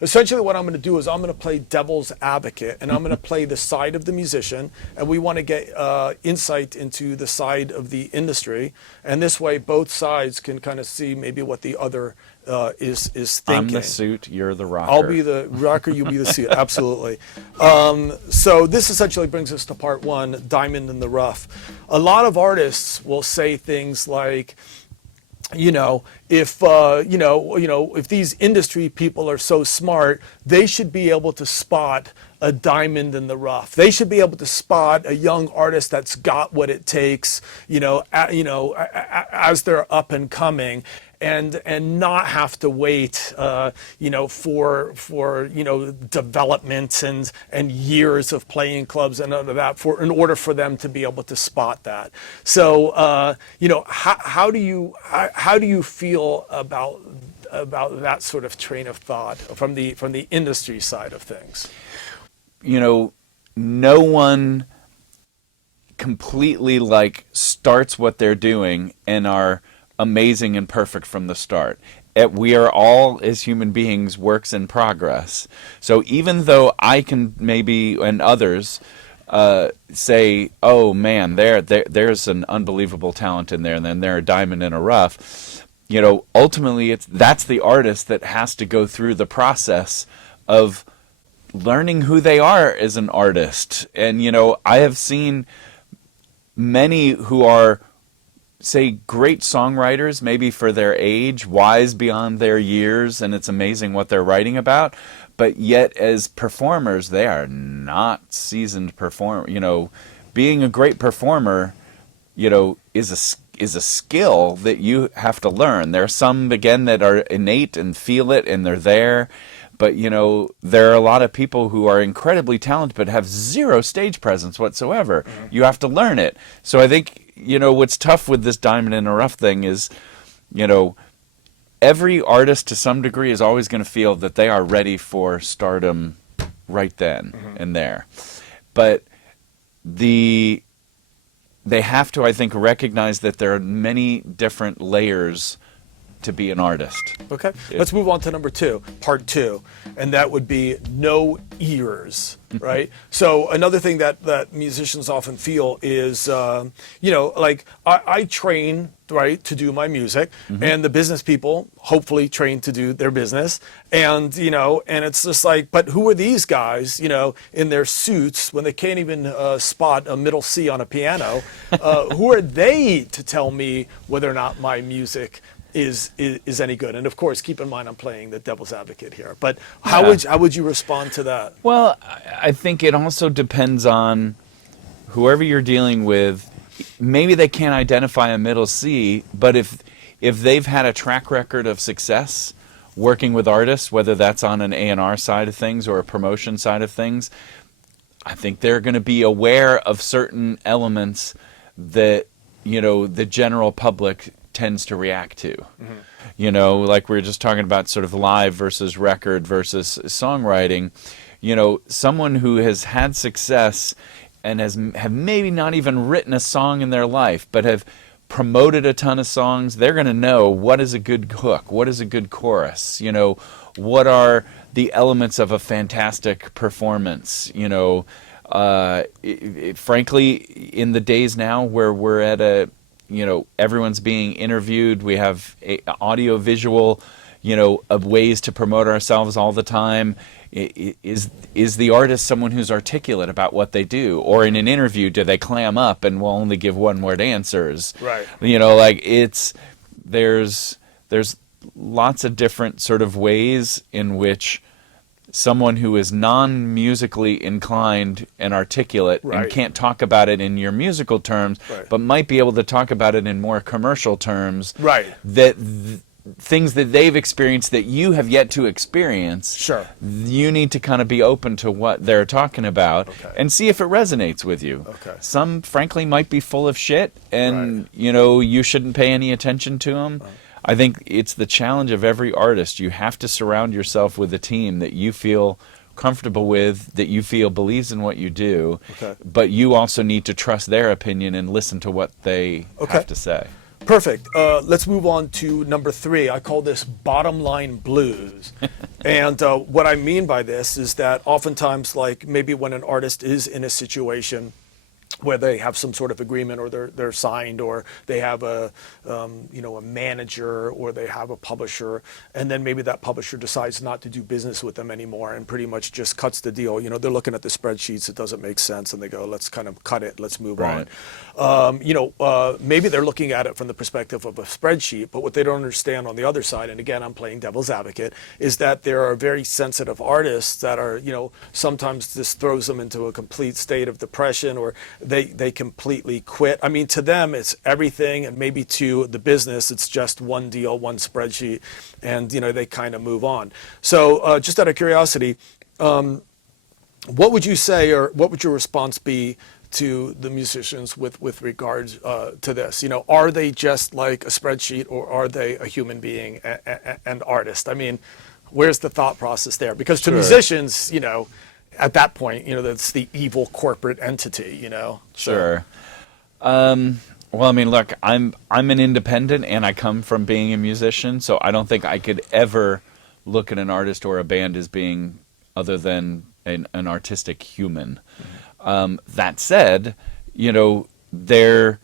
essentially what I'm going to do is I'm going to play devil's advocate, and I'm going to play the side of the musician, and we want to get insight into the side of the industry, and this way both sides can kind of see maybe what the other is thinking. I'm the suit, you're the rocker. I'll be the rocker, you be the suit. Absolutely. So this essentially brings us to part one, diamond in the rough. A lot of artists will say things like, if these industry people are so smart, they should be able to spot a diamond in the rough. They should be able to spot a young artist that's got what it takes, as they're up and coming. And not have to wait, for development and years of playing clubs and all of that in order for them to be able to spot that. So how do you feel about that sort of train of thought from the industry side of things? No one completely starts what they're doing and are amazing and perfect from the start. We are all, as human beings, works in progress. So even though I can maybe, and others, say, oh man, there's an unbelievable talent in there, and then they're a diamond in a rough, ultimately that's the artist that has to go through the process of learning who they are as an artist. And, I have seen many who are, say, great songwriters, maybe for their age, wise beyond their years, and it's amazing what they're writing about, but yet as performers, they are not seasoned performers. Being a great performer, is a skill that you have to learn. There are some, again, that are innate and feel it and they're there, but, there are a lot of people who are incredibly talented but have zero stage presence whatsoever. Mm-hmm. You have to learn it. So I think, what's tough with this diamond in a rough thing is, every artist to some degree is always going to feel that they are ready for stardom right then and there. But they have to, I think, recognize that there are many different layers to be an artist. Okay, let's move on to number two, part two, and that would be no ears, right? So another thing that musicians often feel is, I train, right, to do my music, and the business people hopefully train to do their business, and it's just like, but who are these guys, in their suits when they can't even spot a middle C on a piano? Who are they to tell me whether or not my music is any good? And of course, keep in mind I'm playing the devil's advocate here. But how would you respond to that? Well, I think it also depends on whoever you're dealing with. Maybe they can't identify a middle C, but if they've had a track record of success working with artists, whether that's on an A&R side of things or a promotion side of things, I think they're going to be aware of certain elements that the general public tends to react to. Like we were just talking about sort of live versus record versus songwriting. Someone who has had success and have maybe not even written a song in their life, but have promoted a ton of songs, they're going to know what is a good hook, what is a good chorus, what are the elements of a fantastic performance. Frankly, in the days now where we're at everyone's being interviewed, we have audio visual, of ways to promote ourselves all the time. Is the artist someone who's articulate about what they do? Or in an interview, do they clam up and will only give one-word answers? Right. There's lots of different sort of ways in which someone who is non-musically inclined and articulate and can't talk about it in your musical terms, but might be able to talk about it in more commercial terms, things that they've experienced that you have yet to experience, sure, you need to kind of be open to what they're talking about and see if it resonates with you. Some, frankly, might be full of shit, and you shouldn't pay any attention to them. I think it's the challenge of every artist. You have to surround yourself with a team that you feel comfortable with, that you feel believes in what you do, but you also need to trust their opinion and listen to what they have to say. Perfect. Let's move on to number 3. I call this bottom line blues. And what I mean by this is that oftentimes, like maybe when an artist is in a situation where they have some sort of agreement, or they're signed, or they have a a manager, or they have a publisher, and then maybe that publisher decides not to do business with them anymore and pretty much just cuts the deal. They're looking at the spreadsheets, it doesn't make sense, and they go, let's kind of cut it, let's move Right. on. Maybe they're looking at it from the perspective of a spreadsheet, but what they don't understand on the other side, and again, I'm playing devil's advocate, is that there are very sensitive artists that are, sometimes this throws them into a complete state of depression, or they completely quit. I mean, to them, it's everything, and maybe to the business, it's just one deal, one spreadsheet, and, they kind of move on. So just out of curiosity, what would you say, or what would your response be to the musicians with regards to this? Are they just like a spreadsheet, or are they a human being and artist? I mean, where's the thought process there? Because to Sure. musicians, at that point, that's the evil corporate entity, Sure. Well, I mean, look, I'm an independent, and I come from being a musician, so I don't think I could ever look at an artist or a band as being other than an artistic human. That said, there,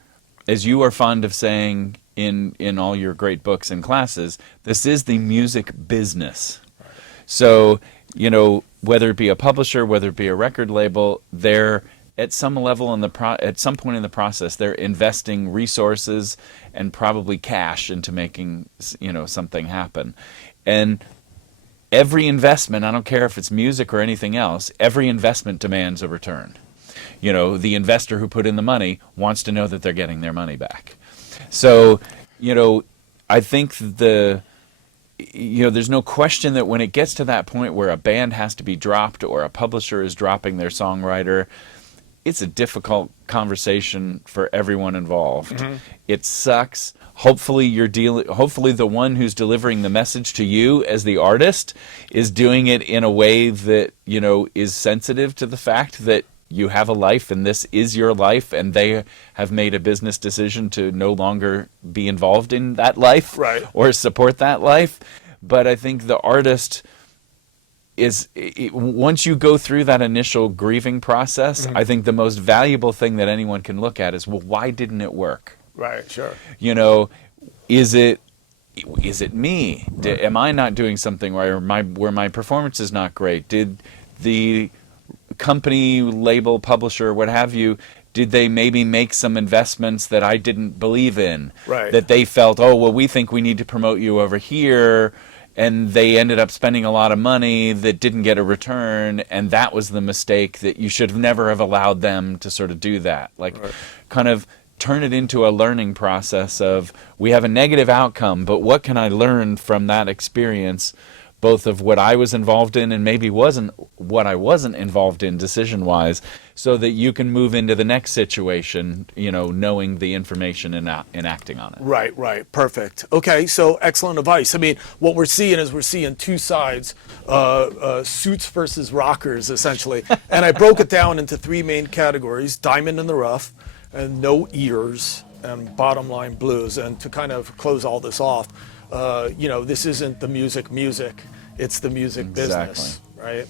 as you are fond of saying in all your great books and classes, this is the music business. Right. So, whether it be a publisher, whether it be a record label, they're at some level at some point in the process, they're investing resources and probably cash into making something happen. And every investment, I don't care if it's music or anything else, every investment demands a return. The investor who put in the money wants to know that they're getting their money back. So, I think there's no question that when it gets to that point where a band has to be dropped, or a publisher is dropping their songwriter, it's a difficult conversation for everyone involved. Mm-hmm. It sucks. Hopefully hopefully the one who's delivering the message to you as the artist is doing it in a way that, is sensitive to the fact that you have a life and this is your life, and they have made a business decision to no longer be involved in that life, right, or support that life. But I think the artist once you go through that initial grieving process, mm-hmm. I think the most valuable thing that anyone can look at is, well, why didn't it work? Right, sure. Is it me? Right. Am I not doing something right, or where my performance is not great? Did the company, label, publisher, what have you, did they maybe make some investments that I didn't believe in? Right. That they felt, oh, well, we think we need to promote you over here, and they ended up spending a lot of money that didn't get a return, and that was the mistake, that you should never have allowed them to sort of do that. Like, right. Kind of turn it into a learning process of, we have a negative outcome, but what can I learn from that experience, both of what I was involved in and maybe wasn't what I wasn't involved in decision-wise, so that you can move into the next situation, knowing the information and acting on it. Right. Perfect. Okay, so excellent advice. I mean, what we're seeing is we're seeing two sides, suits versus rockers, essentially. And I broke it down into 3 main categories: diamond in the rough, and no ears, and bottom line blues. And to kind of close all this off, this isn't the music, it's the music business, right?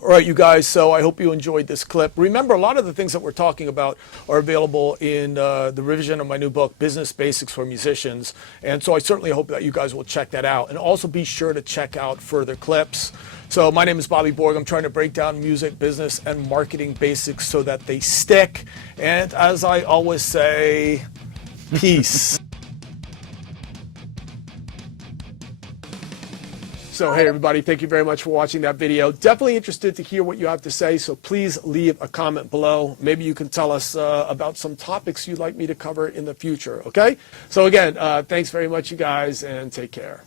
All right, you guys, so I hope you enjoyed this clip. Remember, a lot of the things that we're talking about are available in the revision of my new book, Business Basics for Musicians. And so I certainly hope that you guys will check that out. And also be sure to check out further clips. So my name is Bobby Borg. I'm trying to break down music, business, and marketing basics so that they stick. And as I always say, peace. So, hey, everybody, thank you very much for watching that video. Definitely interested to hear what you have to say, so please leave a comment below. Maybe you can tell us about some topics you'd like me to cover in the future, okay? So, again, thanks very much, you guys, and take care.